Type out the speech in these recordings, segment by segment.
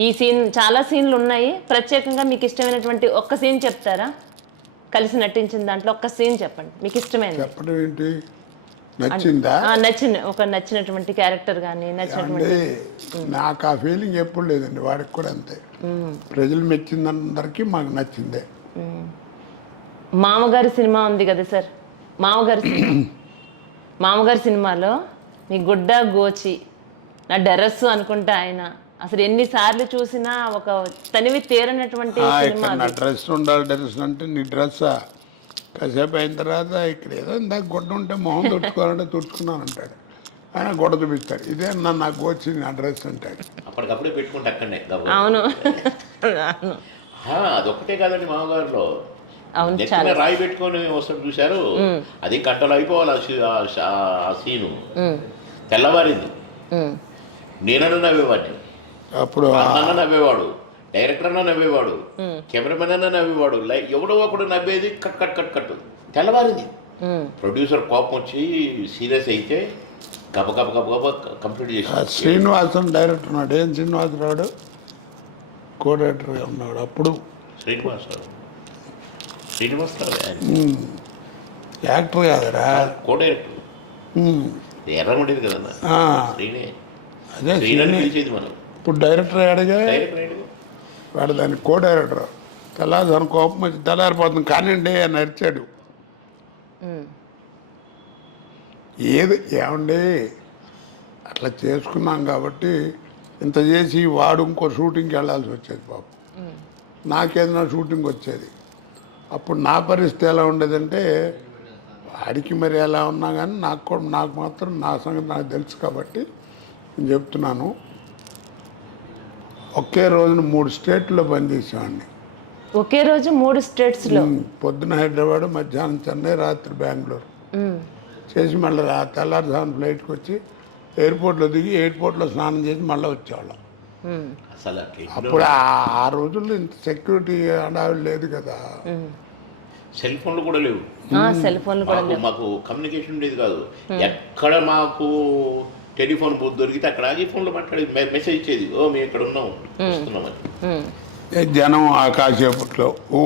ఈ సీన్ చాలా సీన్లు ఉన్నాయి. ప్రత్యేకంగా మీకు ఇష్టమైనటువంటి ఒక్క సీన్ చెప్తారా? కలిసి నటించిన దాంట్లో ఒక్క సీన్ చెప్పండి. మీకు ఇష్టమైనది. చెప్పడం ఏంటి? నచ్చిందా? ఆ, నచ్చిన ఒక నచ్చినటువంటి క్యారెక్టర్ కానీ నచ్చినటువంటి అంటే నాకు ఆ ఫీలింగ్ ఎప్పుడు లేదండి. వాడికి కూడా అంతే. ప్రజలు మెచ్చిందందరికీ మాకు నచ్చిందే. మామగారి సినిమా ఉంది కదా సార్? మామగారి సినిమా? మామగారి సినిమాలో మీ గుడ్డ గోచి నా డెరస్ అనుకుంటా ఆయన అసలు ఎన్నిసార్లు చూసినా ఒక తనివి తీరనటువంటి నా డ్రెస్ ఉండాలి డ్రెస్ అంటే నీ డ్రెస్సా కాసేపు అయిన తర్వాత ఇక్కడ ఏదో ఇందాక గుడ్డ ఉంటే మొహం తుడుచుకోవాలంటే తుడుచుకున్నాను అంటాడు ఆయన గుడ్డ చూపిస్తాడు ఇదే అన్న నాకు వచ్చింది నా డ్రెస్ అంటాడు. అప్పటికప్పుడే పెట్టుకుంటే అక్కడనే. అవును. అదొక్కటే కాదండి మామగారిలో. అవును రాయి పెట్టుకొని వస్తాడు చూశారు. అది గంటలు అయిపోవాలి ఆ సీను. తెల్లవారింది. నేనన్నా నవ్వేవాడిని అప్పుడు అన్న నవ్వేవాడు డైరెక్టర్ అన్న నవ్వేవాడు కెమెరామెన్ అన్న నవ్వేవాడు ఎవడో ఒకడు నవ్వేది కట్ కట్ కట్ కట్. తెల్లవారింది. ప్రొడ్యూసర్ కోపం వచ్చి సీరియస్ అయితే గబ గబ గబ గబ కంప్లీట్ చేసి శ్రీనివాసన్ డైరెక్టర్ ఉన్నాడు. ఏం శ్రీనివాసరావు కో డైరెక్టర్గా ఉన్నాడు అప్పుడు. శ్రీనివాసరావు. శ్రీనివాసరావు? యాక్టర్ కాదురా. కో డైరెక్టర్ ఉమ్, ఎర్ర ఉండేది కదన్నా శ్రీనే. అదే శ్రీనని శ్రీని. పిలిచేది మనం. ఇప్పుడు డైరెక్టర్ అడిగా? వాడు దాని కో డైరెక్టర్ తెల్లారి కోపం వచ్చి తెల్లారిపోతుంది కానివ్వండి అని అరిచాడు. ఏది? ఏమండి? అట్లా చేసుకున్నాం కాబట్టి ఇంత చేసి వాడు ఇంకో షూటింగ్కి వెళ్ళాల్సి వచ్చేది పాపం. నాకేదైనా షూటింగ్ వచ్చేది. అప్పుడు నా పరిస్థితి ఎలా ఉండేదంటే వాడికి మరి ఎలా ఉన్నా కానీ నాకు కూడా నాకు మాత్రం నా సంగతి నాకు తెలుసు కాబట్టి నేను చెప్తున్నాను. ఒకే రోజున మూడు స్టేట్లో పనిచేసేవాడిని. ఒకే రోజు మూడు స్టేట్స్లో ఉమ్, పొద్దున హైదరాబాద్ మధ్యాహ్నం చెన్నై రాత్రి బెంగళూరు. చేసి మళ్ళీ రా తెల్లారుజామున ఫ్లైట్కి వచ్చి ఎయిర్పోర్ట్లో దిగి ఎయిర్పోర్ట్లో స్నానం చేసి మళ్ళీ వచ్చేవాళ్ళం. అప్పుడు ఆ- ఆ రోజుల్లో ఇంత సెక్యూరిటీ హడావిడి లేదు కదా. సెల్ ఫోన్లు కూడా లేవు. ఆ, సెల్ ఫోన్లు కూడా మాకు మాకు కమ్యూనికేషన్ ఉండేది కాదు. ఎక్కడ మాకు టెలిఫోన్ బూత్ దొరికితే అక్కడ ఆగి ఫోన్లో మాట్లాడేది మెసేజ్ ఇచ్చేది. ఓ మేము ఇక్కడ ఉన్నాం వస్తున్నామని జనం ఆ కాసేపట్లో ఓ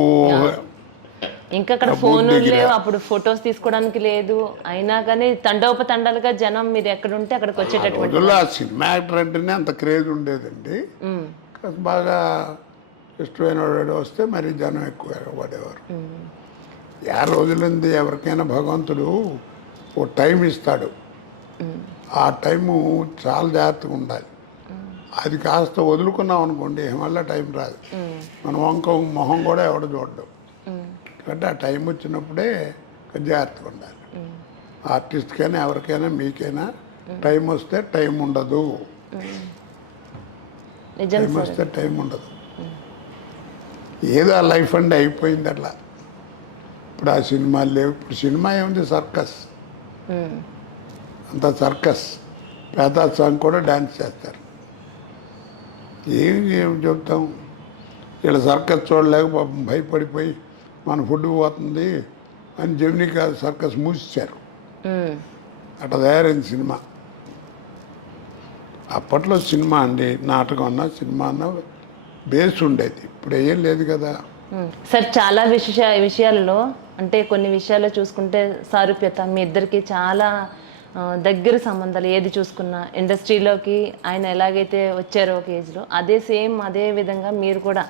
ఇంకా అక్కడ ఫోన్. లేవు అప్పుడు ఫొటోస్ తీసుకోవడానికి లేదు. అయినా కానీ తండోపతండాలుగా జనం మీరు ఎక్కడ ఉంటే అక్కడికి వచ్చేటటువంటి ఆ సినిమా యాక్టర్ అంటేనే అంత క్రేజ్ ఉండేదండి. బాగా ఇష్టమైన వాడు వస్తే మరి జనం ఎక్కువ పడేవారు ఆ రోజులంది ఎవరికైనా భగవంతుడు ఓ టైం ఇస్తాడు. ఆ టైము చాలా జాగ్రత్తగా ఉండాలి. అది కాస్త వదులుకున్నాం అనుకోండి మళ్ళీ టైం రాదు. మన వంక మొహం కూడా ఎవడ చూడడం. కాబట్టి ఆ టైం వచ్చినప్పుడే జాగ్రత్తగా ఉండాలి. ఆర్టిస్ట్కైనా ఎవరికైనా మీకైనా టైం వస్తే టైం ఉండదు. టైం వస్తే టైం ఉండదు. ఏదో ఆ లైఫ్ అండి అయిపోయింది అట్లా. ఇప్పుడు ఆ సినిమాలు లేవు. ఇప్పుడు సినిమా ఏముంది? సర్కస్. అంత సర్కస్. పేద సాంగ్ కూడా డ్యాన్స్ చేస్తారు. ఏం ఏం చెప్తాం? వీళ్ళ సర్కస్ చూడలేక పాపం భయపడిపోయి మన ఫుడ్ పోతుంది అని జెమినికా సర్కస్ మూసేశారు. ఉమ్, అట్లా తయారైంది సినిమా. అప్పట్లో సినిమా అండి నాటకం అన్నా సినిమా అన్నా బేస్ ఉండేది. ఇప్పుడు ఏం లేదు కదా. సార్ చాలా విషయ విషయాల్లో అంటే కొన్ని విషయాల్లో చూసుకుంటే సారూప్యత మీ ఇద్దరికి చాలా దగ్గర సంబంధాలు ఏది చూసుకున్నా ఇండస్ట్రీలోకి ఆయన ఎలాగైతే వచ్చారో ఒక ఏజ్లో అదే సేమ్ అదే విధంగా మీరు కూడా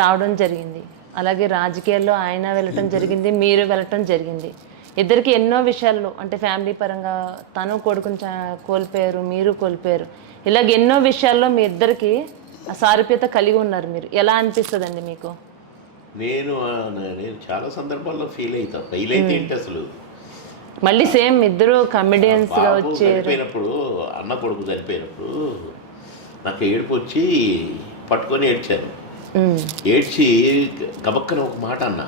రావడం జరిగింది. అలాగే రాజకీయాల్లో ఆయన వెళ్ళటం జరిగింది మీరు వెళ్ళటం జరిగింది. ఇద్దరికి ఎన్నో విషయాల్లో అంటే ఫ్యామిలీ పరంగా తను కొడుకుని కోల్పోయారు మీరు కోల్పోయారు. ఇలాగ ఎన్నో విషయాల్లో మీ ఇద్దరికి సారూప్యత కలిగి ఉన్నారు మీరు. ఎలా అనిపిస్తుందండి మీకు? నేను నేను చాలా సందర్భాల్లో ఫీల్ అవుతా ఫెయిల్ అయితే ఏంటి అసలు? మళ్ళీ సేమ్ ఇద్దరు కమెడియన్స్గా వచ్చారు. చనిపోయినప్పుడు అన్న కొడుకు చనిపోయినప్పుడు నాకు ఏడుపు వచ్చి పట్టుకొని ఏడ్చాను. ఏడ్చి గబక్కన ఒక మాట అన్నా.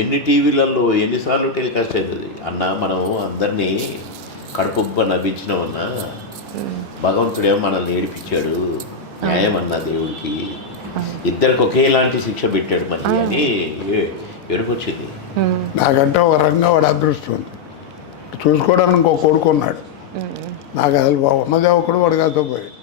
ఎన్ని టీవీలలో ఎన్నిసార్లు టెలికాస్ట్ అవుతుంది? అన్న మనం అందరినీ కడుపుబ్బ నవ్వించినామన్నా భగవంతుడేమో మనల్ని ఏడిపించాడు. న్యాయం అన్న దేవుడికి. ఇద్దరికి ఒకేలాంటి శిక్ష పెట్టాడు మరి అని వచ్చింది నాకంటే ఒక రంగా వాడు అదృష్టం. ఉంది చూసుకోవడానికి ఇంకో కొడుకు ఉన్నాడు నాకు అసలు ఉన్నదే ఒకడు వాడు కాకపోయాడు.